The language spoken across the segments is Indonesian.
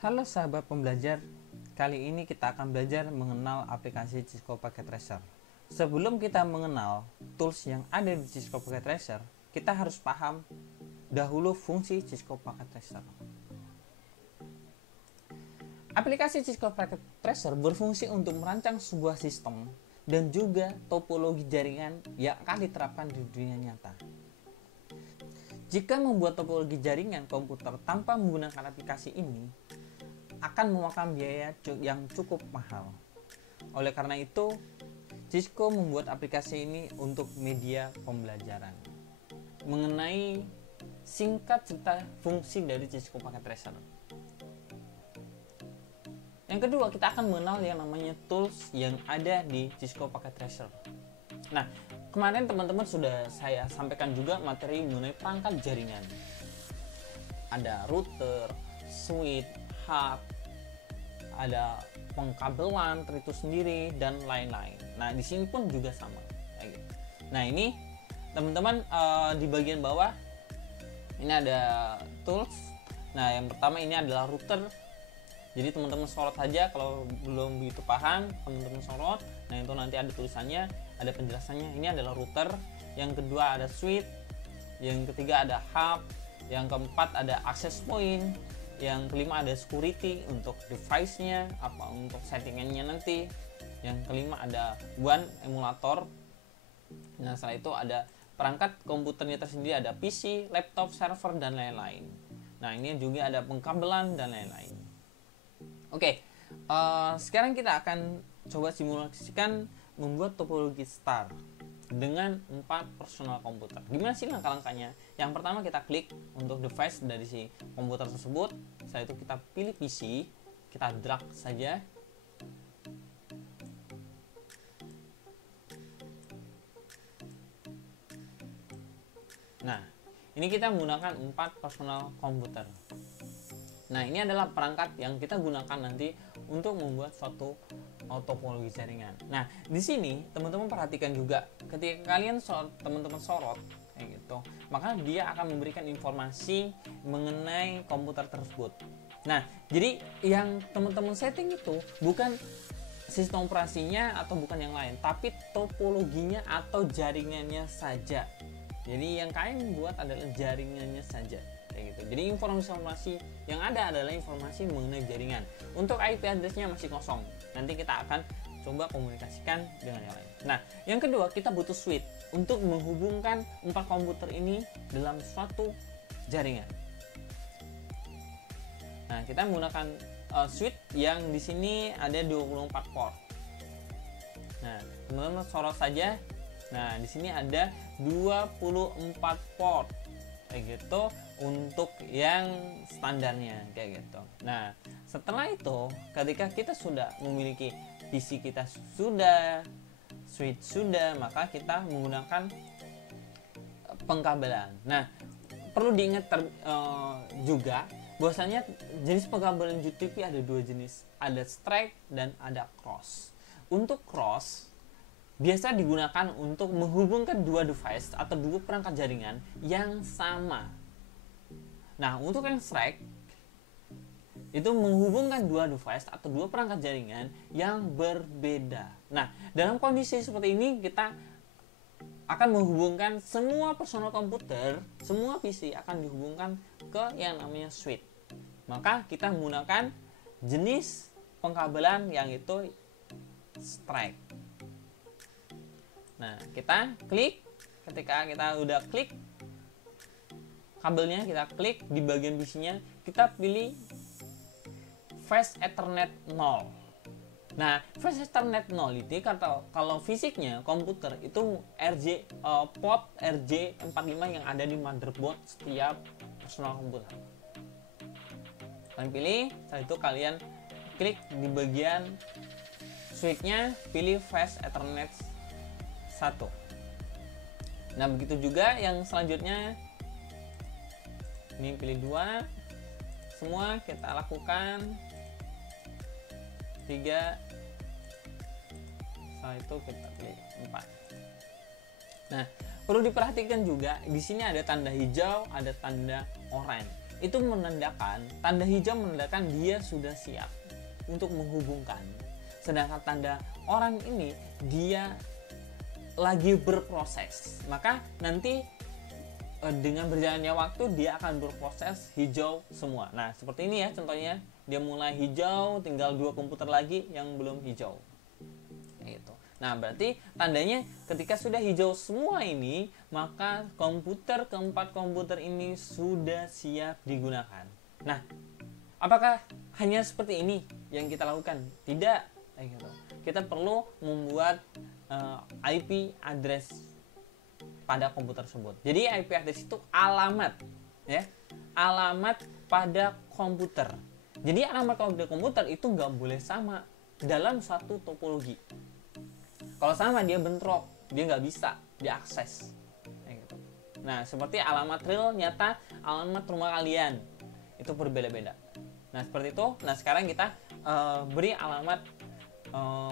Halo sahabat pembelajar, kali ini kita akan belajar mengenal aplikasi Cisco Packet Tracer. Sebelum kita mengenal tools yang ada di Cisco Packet Tracer, kita harus paham dahulu fungsi Cisco Packet Tracer. Aplikasi Cisco Packet Tracer berfungsi untuk merancang sebuah sistem dan juga topologi jaringan yang akan diterapkan di dunia nyata. Jika membuat topologi jaringan komputer tanpa menggunakan aplikasi ini, akan memakan biaya yang cukup mahal. Oleh karena itu, Cisco membuat aplikasi ini untuk media pembelajaran. Mengenai singkat cerita fungsi dari Cisco Packet Tracer. Yang kedua, kita akan mengenal yang namanya tools yang ada di Cisco Packet Tracer. Nah, kemarin teman-teman sudah saya sampaikan juga materi mengenai perangkat jaringan. Ada router, switch, hub, ada pengkabelan itu sendiri dan lain-lain. Nah, di sini pun juga sama. Nah, ini teman-teman di bagian bawah ini ada tools. Nah, yang pertama ini adalah router. Jadi teman-teman sorot saja kalau belum begitu paham, teman-teman sorot. Nah, itu nanti ada tulisannya, ada penjelasannya. Ini adalah router. Yang kedua ada switch. Yang ketiga ada hub. Yang keempat ada access point. Yang kelima ada security untuk device-nya, untuk settingannya nanti. Yang kelima ada WAN emulator. Nah, setelah itu ada perangkat komputernya tersendiri, ada PC, laptop, server, dan lain-lain. Nah, ini juga ada pengkabelan dan lain-lain. Oke, sekarang kita akan coba simulasikan membuat topologi star dengan 4 personal komputer. Gimana sih langkah-langkahnya? Yang pertama kita klik untuk device dari si komputer tersebut. Setelah itu kita pilih PC, kita drag saja. Nah, ini kita menggunakan 4 personal komputer. Nah, ini adalah perangkat yang kita gunakan nanti untuk membuat suatu topologi jaringan. Nah, di sini teman-teman perhatikan juga ketika kalian teman-teman sorot kayak gitu, maka dia akan memberikan informasi mengenai komputer tersebut. Nah, jadi yang teman-teman setting itu bukan sistem operasinya atau bukan yang lain, tapi topologinya atau jaringannya saja. Jadi yang kalian buat adalah jaringannya saja. Gitu. Jadi informasi yang ada adalah informasi mengenai jaringan. Untuk IP address-nya masih kosong. Nanti kita akan coba komunikasikan dengan yang lain. Nah, yang kedua kita butuh switch untuk menghubungkan 4 komputer ini dalam suatu jaringan. Nah, kita menggunakan switch yang di sini ada 24 port. Nah, teman-teman sorot saja. Nah, di sini ada 24 port. Kayak gitu untuk yang standarnya kayak gitu. Nah, setelah itu ketika kita sudah memiliki PC kita sudah, switch sudah, maka kita menggunakan pengkabelan. Nah, perlu diingat juga bahwasanya jenis pengkabelan UTP ada 2 jenis, ada straight dan ada cross. Untuk cross biasa digunakan untuk menghubungkan 2 device atau 2 perangkat jaringan yang sama. Nah, untuk yang straight itu menghubungkan 2 device atau 2 perangkat jaringan yang berbeda. Nah, dalam kondisi seperti ini kita akan menghubungkan semua personal komputer, semua PC akan dihubungkan ke yang namanya switch. Maka kita menggunakan jenis pengkabelan yang itu straight. Nah, kita klik. Ketika kita udah klik kabelnya, kita klik di bagian PC-nya, kita pilih Fast Ethernet 0. Nah, Fast Ethernet 0 itu kalau fisiknya komputer itu port RJ45 yang ada di motherboard setiap personal komputer. Kalian pilih, setelah itu kalian klik di bagian switch-nya, pilih Fast Ethernet 1. Nah, begitu juga yang selanjutnya. Ini pilih 2. Semua kita lakukan 3. Setelah itu kita pilih 4. Nah, perlu diperhatikan juga di sini ada tanda hijau, ada tanda oranye. itu menandakan, tanda hijau menandakan dia sudah siap untuk menghubungkan. Sedangkan tanda oranye ini dia lagi berproses. Maka nanti dengan berjalannya waktu dia akan berproses hijau semua. Nah, seperti ini ya contohnya. Dia mulai hijau, tinggal 2 komputer lagi yang belum hijau. Gitu. Nah, berarti tandanya ketika sudah hijau semua ini, maka keempat komputer ini sudah siap digunakan. Nah, apakah hanya seperti ini yang kita lakukan? Tidak. Gitu. Kita perlu membuat IP address pada komputer tersebut. Jadi IP address itu alamat, ya, alamat pada komputer. Jadi alamat pada komputer itu nggak boleh sama dalam suatu topologi. Kalau sama dia bentrok, dia nggak bisa diakses. Gitu. Nah, seperti alamat real nyata, alamat rumah kalian itu berbeda-beda. Nah, seperti itu. Nah, sekarang kita beri alamat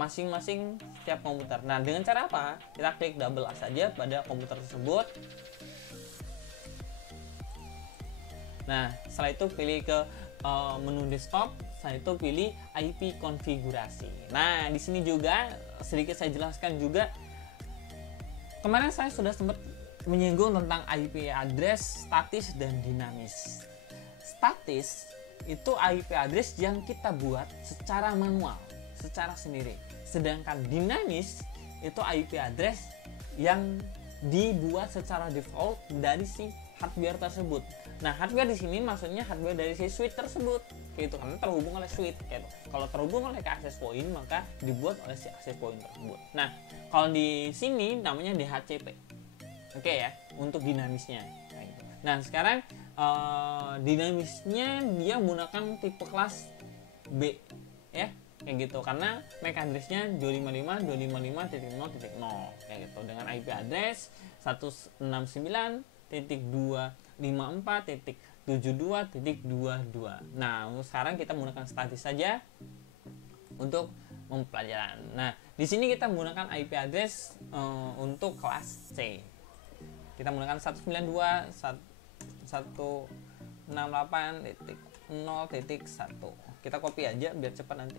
masing-masing setiap komputer. Nah, dengan cara apa? Kita klik double A saja pada komputer tersebut. Nah, setelah itu pilih ke menu desktop, setelah itu pilih IP konfigurasi. Nah, di sini juga sedikit saya jelaskan juga. Kemarin saya sudah sempat menyinggung tentang IP address statis dan dinamis. Statis itu IP address yang kita buat secara manual, secara sendiri. Sedangkan dinamis itu IP address yang dibuat secara default dari si hardware tersebut. Nah, hardware di sini maksudnya hardware dari si switch tersebut, gitu, karena terhubung oleh switch. Gitu. Kalau terhubung oleh ke access point, maka dibuat oleh si access point tersebut. Nah, kalau di sini namanya DHCP. Oke ya, untuk dinamisnya. Nah, sekarang dinamisnya dia menggunakan tipe kelas B, ya, kayak gitu, karena MAC address-nya 255.255.0.0 kayak gitu, dengan IP address 169.254.72.22. Nah, untuk sekarang kita menggunakan statis saja untuk pembelajaran. Nah, di sini kita menggunakan IP address untuk kelas C. Kita menggunakan 192.168.0.1. Kita copy aja biar cepat nanti.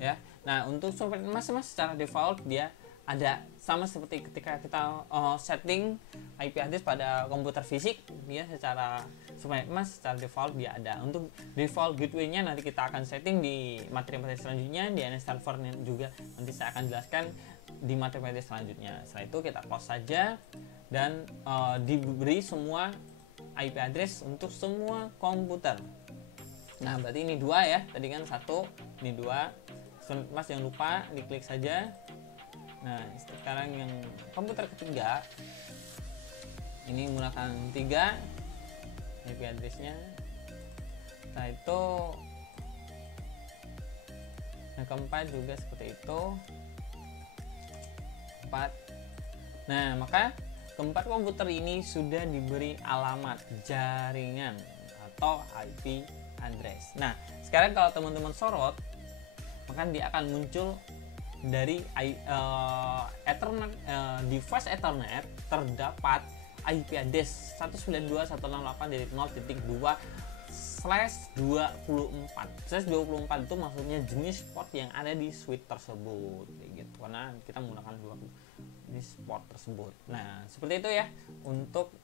Ya. Nah, untuk software mas secara default dia ada sama seperti ketika kita setting IP address pada komputer fisik, dia secara default dia ada. Untuk default gateway-nya nanti kita akan setting di materi-materi selanjutnya, di NS server juga nanti saya akan jelaskan di materi-materi selanjutnya. Setelah itu kita close saja dan diberi semua IP address untuk semua komputer. Nah, berarti ini 2 ya, tadi kan 1, ini 2. Mas jangan lupa diklik saja. Nah, sekarang yang komputer ketiga ini menggunakan 3 IP address-nya. Nah, itu yang keempat juga seperti itu, 4. Nah, maka keempat komputer ini sudah diberi alamat jaringan atau IP address. Nah, sekarang kalau teman-teman sorot, maka dia akan muncul dari Ethernet, device Ethernet terdapat IP address 192.168.2/24. Itu maksudnya jenis port yang ada di switch tersebut, gitu, karena kita menggunakan 20 jenis port tersebut. Nah, seperti itu ya untuk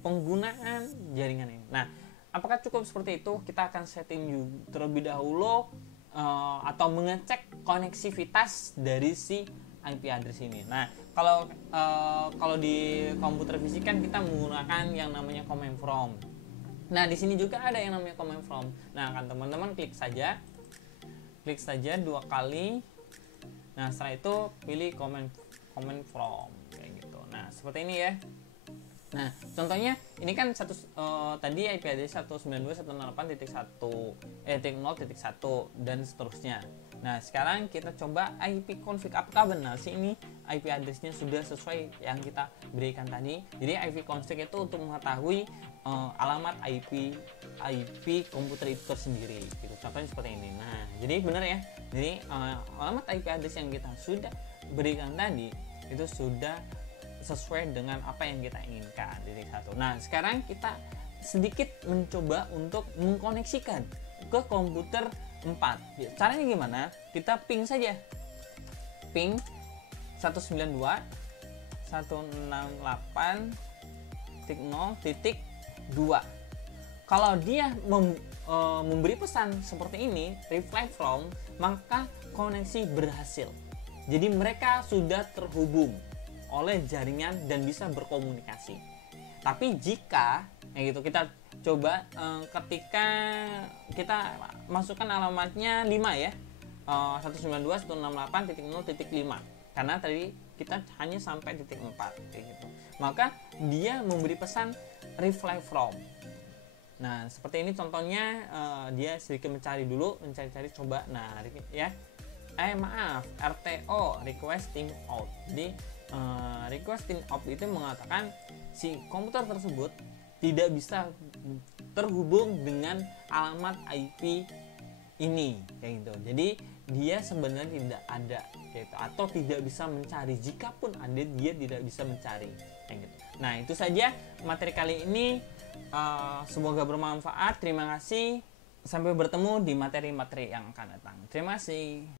penggunaan jaringan ini. Nah, apakah cukup seperti itu? Kita akan setting terlebih dahulu atau mengecek koneksivitas dari si IP address ini. Nah, kalau di komputer fisik kan kita menggunakan yang namanya command from. Nah, di sini juga ada yang namanya command from. Nah, kan teman-teman klik saja 2 kali. Nah, setelah itu pilih command from kayak gitu. Nah, seperti ini ya. Nah, contohnya ini kan tadi IP address 192.168.1.0.1 dan seterusnya. Nah, sekarang kita coba IP config. Apakah benar sih ini IP address-nya sudah sesuai yang kita berikan tadi? Jadi IP config itu untuk mengetahui alamat IP komputer itu tersendiri. Gitu. Contohnya seperti ini. Nah, jadi benar ya. Jadi alamat IP address yang kita sudah berikan tadi itu sudah sesuai dengan apa yang kita inginkan. Titik satu. Nah, sekarang kita sedikit mencoba untuk mengkoneksikan ke komputer 4. Caranya gimana? Kita ping saja. Ping 192.168.0.2. Kalau dia memberi pesan seperti ini, reply from, maka koneksi berhasil. Jadi mereka sudah terhubung oleh jaringan dan bisa berkomunikasi. Tapi jika gitu, kita coba ketika kita masukkan alamatnya 5 ya, 192.168.0.5, karena tadi kita hanya sampai titik 4 gitu. Maka dia memberi pesan reply from. Nah, seperti ini contohnya, dia sedikit mencari coba. Nah, ya. RTO, requesting out. Jadi requesting out itu mengatakan si komputer tersebut tidak bisa terhubung dengan alamat IP ini, kayak gitu. Jadi dia sebenarnya tidak ada, gitu, atau tidak bisa mencari. Jikapun ada, dia tidak bisa mencari, kayak gitu. Nah, itu saja materi kali ini. Semoga bermanfaat. Terima kasih. Sampai bertemu di materi-materi yang akan datang. Terima kasih.